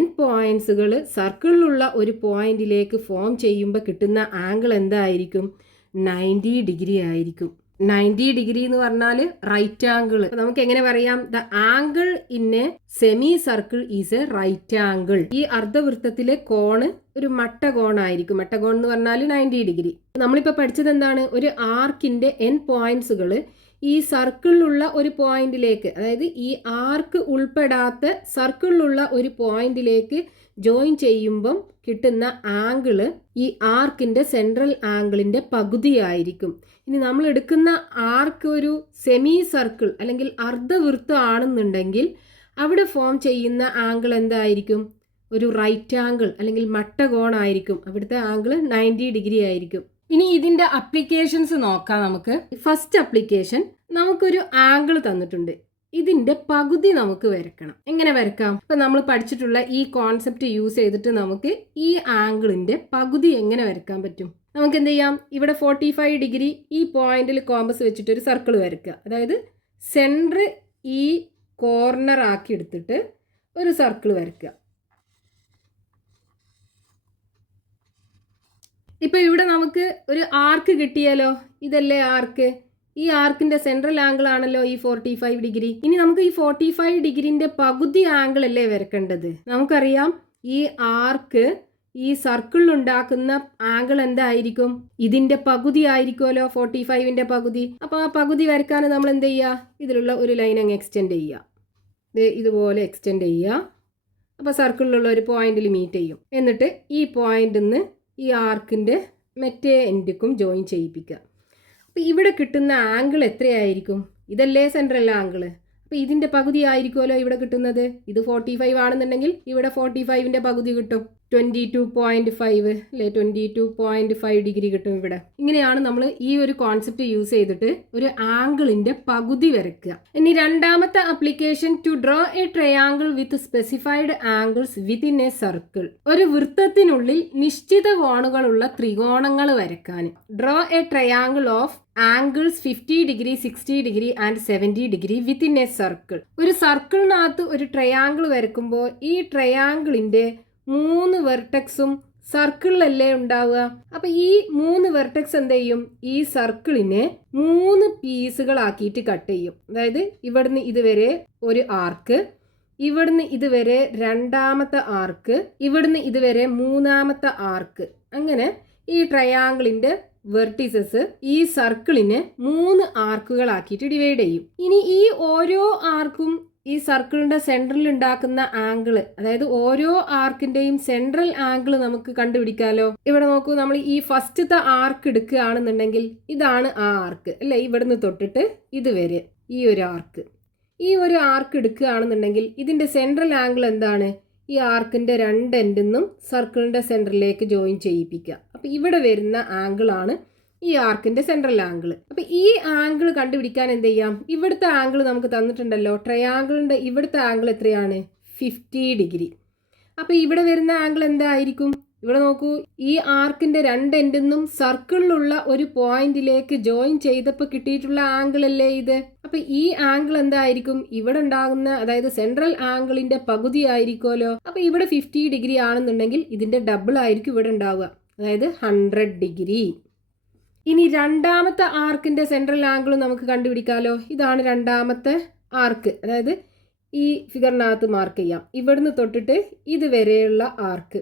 n പോയിൻറ്റ്സുകൾ സർക്കിളിലുള്ള ഒരു പോയിന്റിലേക്ക് ഫോം ചെയ്യുമ്പോൾ കിട്ടുന്ന ആംഗിൾ എന്തായിരിക്കും? 90° ആയിരിക്കും. 90 ഡിഗ്രി എന്ന് പറഞ്ഞാൽ റൈറ്റ് ആംഗിൾ. നമുക്ക് എങ്ങനെ പറയാം? The angle in a semi circle is a right angle. ഈ അർദ്ധവൃത്തത്തിലെ കോണ് ഒരു മട്ടകോണായിരിക്കും. മട്ടകോൺ എന്ന് പറഞ്ഞാൽ 90 ഡിഗ്രി. നമ്മളിപ്പോൾ പഠിച്ചത് എന്താണ്? ഒരു ആർക്കിന്റെ n പോയിന്റ്സുകൾ ഈ സർക്കിളിലുള്ള ഒരു പോയിന്റിലേക്ക്, അതായത് ഈ ആർക്ക് ഉൾപ്പെടാത്ത സർക്കിളിലുള്ള ഒരു പോയിന്റിലേക്ക് ജോയിൻ ചെയ്യുമ്പം കിട്ടുന്ന ആംഗിള് ഈ ആർക്കിന്റെ സെൻട്രൽ ആംഗിളിന്റെ പകുതിയായിരിക്കും. ഇനി നമ്മൾ എടുക്കുന്ന ആർക്ക് ഒരു സെമി സർക്കിൾ അല്ലെങ്കിൽ അർദ്ധവൃത്തം ആണെന്നുണ്ടെങ്കിൽ അവിടെ ഫോം ചെയ്യുന്ന ആംഗിൾ എന്തായിരിക്കും? ഒരു റൈറ്റ് ആംഗിൾ അല്ലെങ്കിൽ മട്ടകോണായിരിക്കും. അവിടുത്തെ ആംഗിൾ 90 ഡിഗ്രി ആയിരിക്കും. ഇനി ഇതിന്റെ അപ്ലിക്കേഷൻസ് നോക്കാം നമുക്ക്. ഫസ്റ്റ് അപ്ലിക്കേഷൻ, നമുക്കൊരു ആംഗിൾ തന്നിട്ടുണ്ട്. ഇതിന്റെ പകുതി നമുക്ക് വരക്കണം. എങ്ങനെ വരക്കാം? ഇപ്പൊ നമ്മൾ പഠിച്ചിട്ടുള്ള ഈ കോൺസെപ്റ്റ് യൂസ് ചെയ്തിട്ട് നമുക്ക് ഈ ആംഗിളിന്റെ പകുതി എങ്ങനെ വരക്കാൻ പറ്റും? നമുക്ക് എന്ത് ചെയ്യാം? ഇവിടെ 45 ഡിഗ്രി ഈ പോയിന്റിൽ കോമ്പസ് വെച്ചിട്ട് ഒരു സർക്കിൾ വരയ്ക്കുക. അതായത് സെൻറ്റർ ഈ കോർണർ ആക്കി എടുത്തിട്ട് ഒരു സർക്കിൾ വരയ്ക്കുക. ഇപ്പൊ ഇവിടെ നമുക്ക് ഒരു ആർക്ക് കിട്ടിയാലോ? ഇതല്ലേ ആർക്ക്? ഈ ആർക്കിന്റെ സെൻട്രൽ ആംഗിൾ ആണല്ലോ ഈ 45 ഡിഗ്രി. ഇനി നമുക്ക് ഈ 45 ഡിഗ്രിന്റെ പകുതി ആംഗിൾ അല്ലേ വരക്കേണ്ടത്? നമുക്കറിയാം ഈ ആർക്ക് ഈ സർക്കിളിൽ ഉണ്ടാക്കുന്ന ആംഗിൾ എന്തായിരിക്കും? ഇതിന്റെ പകുതി ആയിരിക്കുമല്ലോ, 45ന്റെ പകുതി. അപ്പൊ ആ പകുതി വരക്കാൻ നമ്മൾ എന്ത് ചെയ്യുക? ഇതിലുള്ള ഒരു ലൈൻ അങ്ങ് എക്സ്റ്റെൻഡ് ചെയ്യുക. ഇതുപോലെ എക്സ്റ്റെൻഡ് ചെയ്യുക. അപ്പോൾ സർക്കിളിലുള്ള ഒരു പോയിന്റിൽ മീറ്റ് ചെയ്യും. എന്നിട്ട് ഈ പോയിന്റിൽ നിന്ന് ഈ ആർക്കിന്റെ മറ്റേ എൻഡിക്കും ജോയിൻ ചെയ്യിപ്പിക്കുക. അപ്പോൾ ഇവിടെ കിട്ടുന്ന ആംഗിൾ എത്രയായിരിക്കും? ഇതല്ലേ സെൻട്രൽ ആംഗിൾ. അപ്പോൾ ഇതിന്റെ പകുതി ആയിരിക്കുമല്ലോ ഇവിടെ കിട്ടുന്നത്. ഇത് 45 ആണെന്നുണ്ടെങ്കിൽ ഇവിടെ 45ന്റെ പകുതി കിട്ടും. 22.5 അല്ലെ? 22.5 ഡിഗ്രി കിട്ടും ഇവിടെ. ഇങ്ങനെയാണ് നമ്മൾ ഈ ഒരു കോൺസെപ്റ്റ് യൂസ് ചെയ്തിട്ട് ഒരു ആംഗിളിന്റെ പകുതി വരയ്ക്കുക. ഇനി രണ്ടാമത്തെ application, to draw a triangle with specified angles within a circle. ഒരു വൃത്തത്തിനുള്ളിൽ നിശ്ചിത കോണുകളുള്ള ത്രികോണങ്ങൾ വരയ്ക്കാൻ. Draw a triangle of angles 50 degree, 60 degree and 70 degree within a circle. ഒരു സർക്കിളിനകത്ത് ഒരു ട്രയാങ്കിൾ വരയ്ക്കുമ്പോൾ ഈ ട്രയാങ്കിളിന്റെ 3 വെർട്ടെക്സും സർക്കിളിലല്ലേ ഉണ്ടാവുക. അപ്പൊ ഈ 3 വെർട്ടെക്സ് എന്ത് ചെയ്യും? ഈ സർക്കിളിനെ 3 പീസുകളാക്കിയിട്ട് കട്ട് ചെയ്യും. അതായത് ഇവിടുന്ന് ഇതുവരെ ഒരു ആർക്ക്, ഇവിടുന്ന് ഇതുവരെ രണ്ടാമത്തെ ആർക്ക്, ഇവിടുന്ന് ഇതുവരെ മൂന്നാമത്തെ ആർക്ക്. അങ്ങനെ ഈ ട്രയാങ്കിളിന്റെ വെർട്ടിസസ് ഈ സർക്കിളിനെ 3 ആർക്കുകളാക്കിയിട്ട് ഡിവൈഡ് ചെയ്യും. ഇനി ഈ ഓരോ ആർക്കും ഈ സർക്കിളിന്റെ സെൻട്രൽ ഉണ്ടാക്കുന്ന ആംഗിൾ, അതായത് ഓരോ ആർക്കിന്റെയും സെൻട്രൽ ആംഗിൾ നമുക്ക് കണ്ടുപിടിക്കാലോ. ഇവിടെ നോക്കൂ, നമ്മൾ ഈ ഫസ്റ്റത്തെ ആർക്ക് എടുക്കുകയാണെന്നുണ്ടെങ്കിൽ ഇതാണ് ആ ആർക്ക് അല്ലെ? ഇവിടുന്ന് തൊട്ടിട്ട് ഇതുവരെ ഈ ഒരു ആർക്ക്, ഈ ഒരു ആർക്ക് എടുക്കുകയാണെന്നുണ്ടെങ്കിൽ ഇതിന്റെ സെൻട്രൽ ആംഗിൾ എന്താണ്? ഈ ആർക്കിന്റെ 2 എൻഡിൽ നിന്നും സർക്കിളിന്റെ സെൻട്രലിലേക്ക് ജോയിൻ ചെയ്യിപ്പിക്കുക. അപ്പൊ ഇവിടെ വരുന്ന ആംഗിൾ ആണ് ഈ ആർക്കിന്റെ സെൻട്രൽ ആംഗിൾ. അപ്പൊ ഈ ആംഗിൾ കണ്ടുപിടിക്കാൻ എന്ത് ചെയ്യാം? ഇവിടുത്തെ ആംഗിൾ നമുക്ക് തന്നിട്ടുണ്ടല്ലോ. ട്രയാംഗിളിന്റെ ഇവിടുത്തെ ആംഗിൾ എത്രയാണ്? 50 ഡിഗ്രി. അപ്പൊ ഇവിടെ വരുന്ന ആംഗിൾ എന്തായിരിക്കും? ഇവിടെ നോക്കൂ, ഈ ആർക്കിന്റെ 2 എൻഡിൽ നിന്നും സർക്കിളിലുള്ള ഒരു പോയിന്റിലേക്ക് ജോയിൻ ചെയ്തപ്പോൾ കിട്ടിയിട്ടുള്ള ആംഗിൾ അല്ലേ ഇത്? അപ്പൊ ഈ ആംഗിൾ എന്തായിരിക്കും? ഇവിടെ ഉണ്ടാകുന്ന, അതായത് സെൻട്രൽ ആംഗിളിന്റെ പകുതി ആയിരിക്കുമല്ലോ. അപ്പൊ ഇവിടെ 50 ഡിഗ്രി ആണെന്നുണ്ടെങ്കിൽ ഇതിന്റെ ഡബിൾ ആയിരിക്കും ഇവിടെ ഉണ്ടാവുക, അതായത് 100 ഡിഗ്രി. ഇനി രണ്ടാമത്തെ ആർക്കിന്റെ സെൻട്രൽ ആംഗിൾ നമുക്ക് കണ്ടുപിടിക്കാലോ. ഇതാണ് രണ്ടാമത്തെ ആർക്ക്, അതായത് ഈ ഫിഗറിനകത്ത് മാർക്ക് ചെയ്യാം. ഇവിടുന്ന് തൊട്ടിട്ട് ഇതുവരെയുള്ള ആർക്ക്.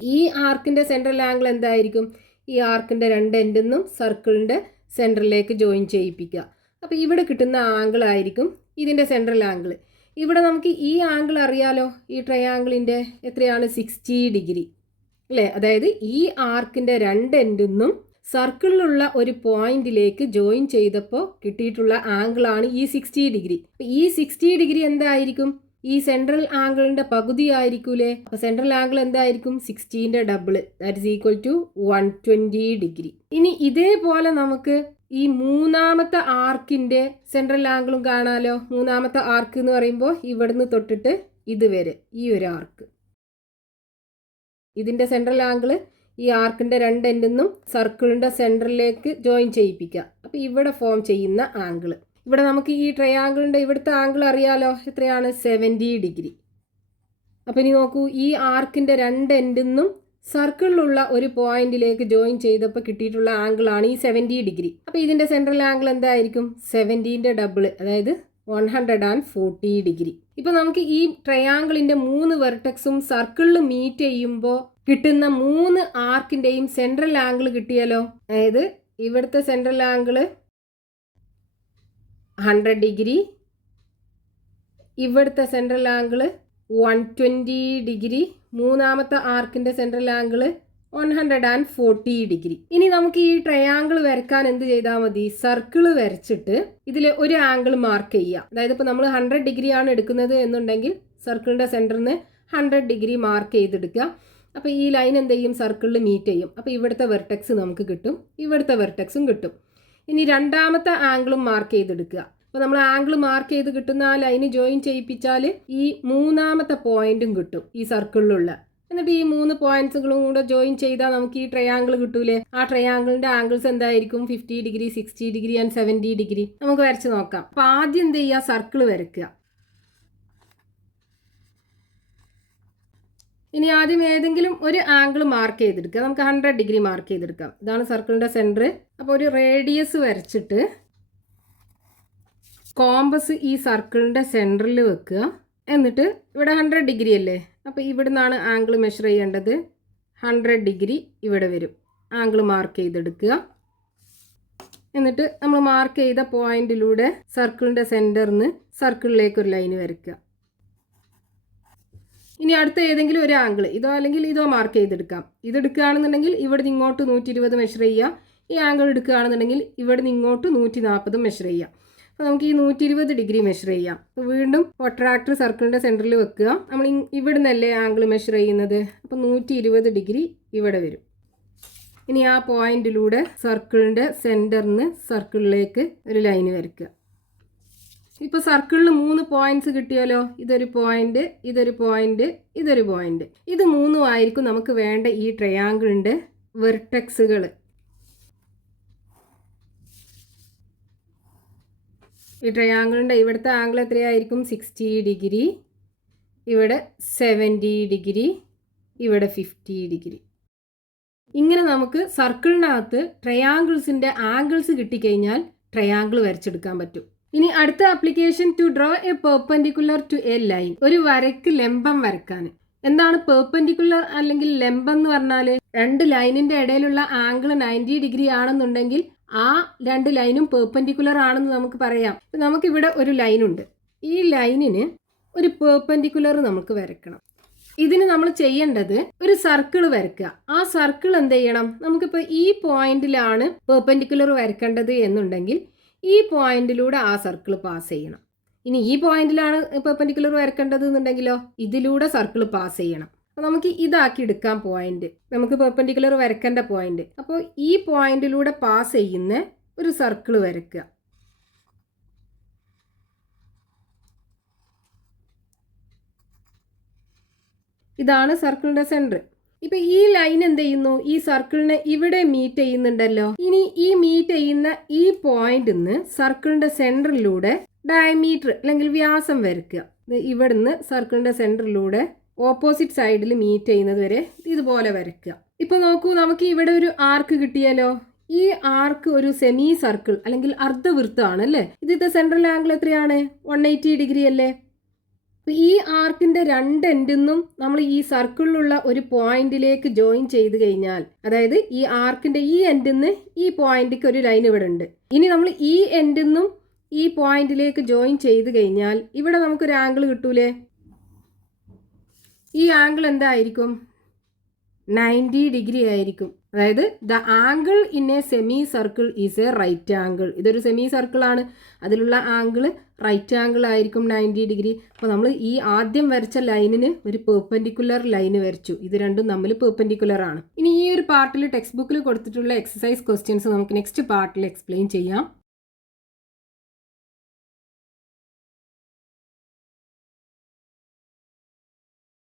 ഈ ആർക്കിന്റെ സെൻട്രൽ ആംഗിൾ എന്തായിരിക്കും? ഈ ആർക്കിന്റെ 2 എൻഡിൽ നിന്നും സർക്കിളിന്റെ സെൻട്രലിലേക്ക് ജോയിൻ ചെയ്യിപ്പിക്കുക. അപ്പോൾ ഇവിടെ കിട്ടുന്ന ആംഗിൾ ആയിരിക്കും ഇതിന്റെ സെൻട്രൽ ആംഗിൾ. ഇവിടെ നമുക്ക് ഈ ആംഗിൾ അറിയാലോ. ഈ ട്രയാംഗിളിന്റെ എത്രയാണ്? 60 ഡിഗ്രി അല്ലേ? അതായത് ഈ ആർക്കിന്റെ 2 എൻഡിൽ നിന്നും സർക്കിളിലുള്ള ഒരു പോയിന്റിലേക്ക് ജോയിൻ ചെയ്തപ്പോൾ കിട്ടിയിട്ടുള്ള ആംഗിൾ ആണ് ഈ 60 ഡിഗ്രി. ഈ 60 ഡിഗ്രി എന്തായിരിക്കും? ഈ സെൻട്രൽ ആംഗിളിന്റെ പകുതി ആയിരിക്കൂലേ? അപ്പൊ സെൻട്രൽ ആംഗിൾ എന്തായിരിക്കും? 60ന്റെ double, that is equal to 120 degree. ഇനി ഇതേപോലെ നമുക്ക് ഈ മൂന്നാമത്തെ ആർക്കിന്റെ സെൻട്രൽ ആംഗിളും കാണാലോ. മൂന്നാമത്തെ ആർക്ക് എന്ന് പറയുമ്പോൾ ഇവിടുന്ന് തൊട്ടിട്ട് ഇതുവരെ ഈ ഒരു ആർക്ക്, ഇതിന്റെ സെൻട്രൽ ആംഗിൾ ഈ ആർക്കിന്റെ 2 എൻഡിൽ നിന്നും സർക്കിളിന്റെ സെൻട്രലിലേക്ക് ജോയിൻ ചെയ്യിപ്പിക്കുക. അപ്പൊ ഇവിടെ ഫോം ചെയ്യുന്ന ആംഗിൾ, ഇവിടെ നമുക്ക് ഈ ട്രയാംഗിളിന്റെ ഇവിടുത്തെ ആംഗിൾ അറിയാലോ. എത്രയാണ്? 70 ഡിഗ്രി. അപ്പൊ ഇനി നോക്കൂ, ഈ ആർക്കിന്റെ 2 എൻഡിൽ നിന്നും സർക്കിളിലുള്ള ഒരു പോയിന്റിലേക്ക് ജോയിൻ ചെയ്തപ്പോൾ കിട്ടിയിട്ടുള്ള ആംഗിളാണ് ഈ 70 ഡിഗ്രി. അപ്പോൾ ഇതിൻ്റെ സെൻട്രൽ ആംഗിൾ എന്തായിരിക്കും? 70ന്റെ ഡബിൾ, അതായത് 140 ഡിഗ്രി. ഇപ്പോൾ നമുക്ക് ഈ ട്രയാങ്കിളിൻ്റെ 3 വെർട്ടെക്സും സർക്കിളിൽ മീറ്റ് ചെയ്യുമ്പോൾ കിട്ടുന്ന 3 ആർക്കിൻ്റെയും സെൻട്രൽ ആംഗിൾ കിട്ടിയാലോ? അതായത് ഇവിടുത്തെ സെൻട്രൽ ആംഗിൾ 100 ഡിഗ്രി, ഇവിടുത്തെ സെൻട്രൽ ആംഗിൾ 120 ഡിഗ്രി, മൂന്നാമത്തെ ആർക്കിൻ്റെ സെൻട്രൽ ആംഗിൾ 140 ഡിഗ്രി. ഇനി നമുക്ക് ഈ ട്രയാങ്കിൾ വരയ്ക്കാൻ എന്ത് ചെയ്താൽ മതി? സർക്കിൾ വരച്ചിട്ട് ഇതിൽ ഒരു ആംഗിൾ മാർക്ക് ചെയ്യുക. അതായത് ഇപ്പോൾ നമ്മൾ 100 ഡിഗ്രി ആണ് എടുക്കുന്നത് എന്നുണ്ടെങ്കിൽ സർക്കിളിൻ്റെ സെൻറ്ററിന് 100 ഡിഗ്രി മാർക്ക് ചെയ്തെടുക്കുക. അപ്പോൾ ഈ ലൈൻ എന്ത് ചെയ്യും? സർക്കിളിൽ മീറ്റ് ചെയ്യും. അപ്പോൾ ഇവിടുത്തെ വെർട്ടെക്സ് നമുക്ക് കിട്ടും, ഇവിടുത്തെ വെർട്ടെക്സും കിട്ടും. ഇനി രണ്ടാമത്തെ ആംഗിളും മാർക്ക് ചെയ്തെടുക്കുക. അപ്പോൾ നമ്മൾ ആംഗിൾ മാർക്ക് ചെയ്ത് കിട്ടുന്ന ആ ലൈന് ജോയിൻ ചെയ്യിപ്പിച്ചാൽ ഈ മൂന്നാമത്തെ പോയിന്റും കിട്ടും ഈ സർക്കിളിലുള്ള. എന്നിട്ട് ഈ 3 പോയിന്റ്സുകളും കൂടെ ജോയിൻ ചെയ്താൽ നമുക്ക് ഈ ട്രയാങ്കിൾ കിട്ടൂലേ? ആ ട്രയാങ്കിളിന്റെ ആംഗിൾസ് എന്തായിരിക്കും? 50 ഡിഗ്രി, 60 ഡിഗ്രി ആൻഡ് 70 ഡിഗ്രി. നമുക്ക് വരച്ച് നോക്കാം. അപ്പോൾ ആദ്യം എന്ത് ചെയ്യുക? സർക്കിൾ വരയ്ക്കുക. ഇനി ആദ്യം ഏതെങ്കിലും ഒരു ആംഗിൾ മാർക്ക് ചെയ്തെടുക്കുക. നമുക്ക് 100 ഡിഗ്രി മാർക്ക് ചെയ്തെടുക്കാം. ഇതാണ് സർക്കിളിന്റെ സെൻറ്റർ. അപ്പോൾ ഒരു റേഡിയസ് വരച്ചിട്ട് കോമ്പസ് ഈ സർക്കിളിൻ്റെ സെൻറ്ററിൽ വെക്കുക. എന്നിട്ട് ഇവിടെ 100 ഡിഗ്രി അല്ലേ? അപ്പോൾ ഇവിടെ നിന്നാണ് ആംഗിൾ മെഷർ ചെയ്യേണ്ടത്. 100 ഡിഗ്രി ഇവിടെ വരും. ആംഗിൾ മാർക്ക് ചെയ്തെടുക്കുക. എന്നിട്ട് നമ്മൾ മാർക്ക് ചെയ്ത പോയിന്റിലൂടെ സർക്കിളിൻ്റെ സെൻറ്ററിൽ നിന്ന് സർക്കിളിലേക്ക് ഒരു ലൈൻ വരയ്ക്കുക. ഇനി അടുത്ത ഏതെങ്കിലും ഒരു ആംഗിൾ, ഇതോ അല്ലെങ്കിൽ ഇതോ മാർക്ക് ചെയ്തെടുക്കാം. ഇതെടുക്കുകയാണെന്നുണ്ടെങ്കിൽ ഇവിടെ നിന്ന് ഇങ്ങോട്ട് 120 മെഷർ ചെയ്യുക. ഈ ആംഗിൾ എടുക്കുകയാണെന്നുണ്ടെങ്കിൽ ഇവിടെ നിന്ന് ഇങ്ങോട്ട് 140 മെഷർ ചെയ്യുക. അപ്പോൾ നമുക്ക് ഈ 120 ഡിഗ്രി മെഷർ ചെയ്യാം. അപ്പോൾ വീണ്ടും പ്രൊട്രാക്ടർ സർക്കിളിൻ്റെ സെൻറ്ററിൽ വെക്കുക. നമ്മൾ ഇവിടെ നിന്നല്ലേ ആംഗിൾ മെഷർ ചെയ്യുന്നത്. അപ്പോൾ 120 ഡിഗ്രി ഇവിടെ വരും. ഇനി ആ പോയിന്റിലൂടെ സർക്കിളിൻ്റെ സെൻറ്ററിൽ നിന്ന് സർക്കിളിലേക്ക് ഒരു ലൈൻ വരയ്ക്കുക. ഇപ്പോൾ സർക്കിളിൽ 3 പോയിന്റ്സ് കിട്ടിയാലോ? ഇതൊരു പോയിന്റ്, ഇതൊരു പോയിന്റ്, ഇതൊരു പോയിന്റ്. ഇത് 3 ആയിരിക്കും നമുക്ക് വേണ്ട ഈ ട്രയാങ്കിളിൻ്റെ വെർട്ടെക്സുകൾ. ഈ ട്രയാങ്കിളിൻ്റെ ഇവിടുത്തെ ആംഗിൾ എത്രയായിരിക്കും? 60 ഡിഗ്രി, ഇവിടെ 70 ഡിഗ്രി, ഇവിടെ 50 ഡിഗ്രി. ഇങ്ങനെ നമുക്ക് സർക്കിളിനകത്ത് ട്രയാങ്കിൾസിൻ്റെ ആംഗിൾസ് കിട്ടിക്കഴിഞ്ഞാൽ ട്രയാങ്കിൾ വരച്ചെടുക്കാൻ പറ്റും. ഇനി അടുത്ത application, to draw a perpendicular to a line. ഒരു വരയ്ക്ക് ലംബം വരയ്ക്കാൻ. എന്താണ് പെർപെൻഡിക്കുലർ അല്ലെങ്കിൽ ലംബം എന്ന് പറഞ്ഞാൽ? 2 ലൈനിൻ്റെ ഇടയിലുള്ള ആംഗിൾ 90 ഡിഗ്രി ആണെന്നുണ്ടെങ്കിൽ ആ 2 ലൈനും പെർപെൻഡിക്കുലർ ആണെന്ന് നമുക്ക് പറയാം. നമുക്കിവിടെ ഒരു ലൈനുണ്ട്. ഈ ലൈനിന് ഒരു പെർപെൻഡിക്കുലർ നമുക്ക് വരയ്ക്കണം. ഇതിന് നമ്മൾ ചെയ്യേണ്ടത് ഒരു സർക്കിൾ വരയ്ക്കുക. ആ സർക്കിൾ എന്ത് ചെയ്യണം? നമുക്കിപ്പോൾ ഈ പോയിന്റിലാണ് പെർപെൻഡിക്കുലർ വരയ്ക്കേണ്ടത് എന്നുണ്ടെങ്കിൽ ഈ പോയിന്റിലൂടെ ആ സർക്കിൾ പാസ് ചെയ്യണം. ഇനി ഈ പോയിന്റിലാണ് പെർപെൻഡിക്കുലർ വരയ്ക്കേണ്ടത് എന്നുണ്ടെങ്കിലോ ഇതിലൂടെ സർക്കിൾ പാസ് ചെയ്യണം. അപ്പോൾ നമുക്ക് ഇതാക്കി എടുക്കാം പോയിന്റ്. നമുക്ക് പെർപെൻഡിക്കുലർ വരയ്ക്കേണ്ട പോയിന്റ്. അപ്പോൾ ഈ പോയിന്റിലൂടെ പാസ് ചെയ്യുന്ന ഒരു സർക്കിൾ വരയ്ക്കുക. ഇതാണ് സർക്കിളിന്റെ സെന്റർ. ഇപ്പൊ ഈ ലൈൻ എന്ത് ചെയ്യുന്നു? ഈ സർക്കിളിനെ ഇവിടെ മീറ്റ് ചെയ്യുന്നുണ്ടല്ലോ. ഇനി ഈ മീറ്റ് ചെയ്യുന്ന ഈ പോയിന്റിൽ നിന്ന് സർക്കിളിന്റെ സെന്ററിലൂടെ ഡയമീറ്റർ അല്ലെങ്കിൽ വ്യാസം വരയ്ക്കുക. ഇവിടുന്ന് സർക്കിളിന്റെ സെന്ററിലൂടെ ഓപ്പോസിറ്റ് സൈഡിൽ മീറ്റ് ചെയ്യുന്നത് വരെ ഇതുപോലെ വരയ്ക്കുക. ഇപ്പൊ നോക്കൂ, നമുക്ക് ഇവിടെ ഒരു ആർക്ക് കിട്ടിയാലോ. ഈ ആർക്ക് ഒരു സെമി സർക്കിൾ അല്ലെങ്കിൽ അർദ്ധവൃത്തമാണ് അല്ലേ? ഇതിന്റെ സെൻട്രൽ ആംഗിൾ എത്രയാണ്? 180 ഡിഗ്രി അല്ലേ? ഈ ആർക്കിന്റെ 2 എൻഡിന്നും നമ്മൾ ഈ സർക്കിളിലുള്ള ഒരു പോയിന്റിലേക്ക് ജോയിൻ ചെയ്ത് കഴിഞ്ഞാൽ, അതായത് ഈ ആർക്കിന്റെ ഈ എൻഡിൽ നിന്ന് ഈ പോയിന്റിലേക്ക് ഒരു ലൈൻ ഇവിടെ ഉണ്ട്. ഇനി നമ്മൾ ഈ എൻഡിൽ നിന്നും ഈ പോയിന്റിലേക്ക് ജോയിൻ ചെയ്ത് കഴിഞ്ഞാൽ ഇവിടെ നമുക്കൊരു ആംഗിൾ കിട്ടൂലേ? ഈ ആംഗിൾ എന്തായിരിക്കും? 90 ഡിഗ്രി ആയിരിക്കും. അതായത് the angle in a semi circle is a right angle. ഇതൊരു സെമി സർക്കിൾ ആണ്, അതിലുള്ള ആംഗിൾ റൈറ്റ് ആംഗിൾ ആയിരിക്കും 90 ഡിഗ്രി. അപ്പോൾ നമ്മൾ ഈ ആദ്യം വരച്ച ലൈനിന് ഒരു പെർപെൻഡിക്കുലർ ലൈൻ വരച്ചു. ഇത് രണ്ടും തമ്മിൽ പെർപെൻഡിക്കുലർ ആണ്. ഇനി ഈ ഒരു പാർട്ടിൽ ടെക്സ്റ്റ് ബുക്കിൽ കൊടുത്തിട്ടുള്ള എക്സസൈസ് ക്വസ്റ്റ്യൻസ് നമുക്ക് നെക്സ്റ്റ് പാർട്ടിൽ എക്സ്പ്ലെയിൻ ചെയ്യാം.